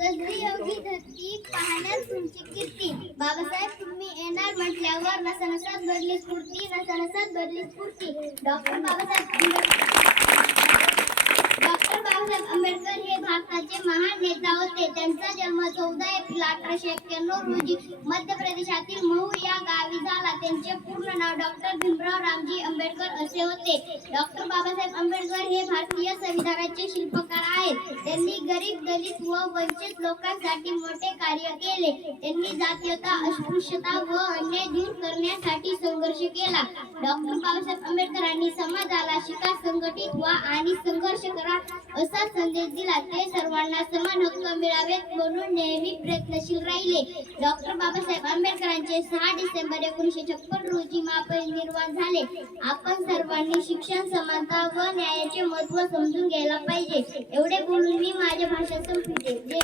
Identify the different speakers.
Speaker 1: सजली एवढी धरती पाहण्यास तुमची कीर्ती. बाबासाहेब तुम्ही येणार म्हटल्यावर नसनसात भरली स्फूर्ती नसनसात भरली स्फूर्ती. डॉक्टर बाबासाहेब डॉक्टर बाबासाहेब आंबेडकर हे भारताचे महान नेता होते. त्यांचा जन्म चौदा एप्रिल अठराशे एक्क्याण्णव रोजी मध्य प्रदेशातील महू या गावी झाला. त्यांचे पूर्ण नाव डॉक्टर भीमराव रामजी आंबेडकर असे होते. डॉक्टर बाबासाहेब आंबेडकर हे भारतीय संविधानाचे शिल्पकार आहेत. गरीब दलित व वंचित लोकांसाठी मोठे कार्य केले. त्यांनी जातीयता अस्पृश्यता व अन्याय दूर करण्यासाठी संघर्ष केला. डॉक्टर बाबासाहेब आंबेडकरांनी समाजाला शिका संघटित व्हा आणि संघर्ष करा असा संदेश दिला. ते सर्वांना समान हक्क मिळावेत म्हणून नेहमी प्रयत्नशील राहिले. डॉक्टर बाबासाहेब आंबेडकरांचे सहा डिसेंबर एकोणीसशे छप्पन रोजी महापरिनिर्वाण झाले. आपण सर्वांनी शिक्षण समानता व न्यायाचे महत्त्व समजून घ्यायला पाहिजे. एवढे बोलून मी माझ्या भाषा संपविते. जय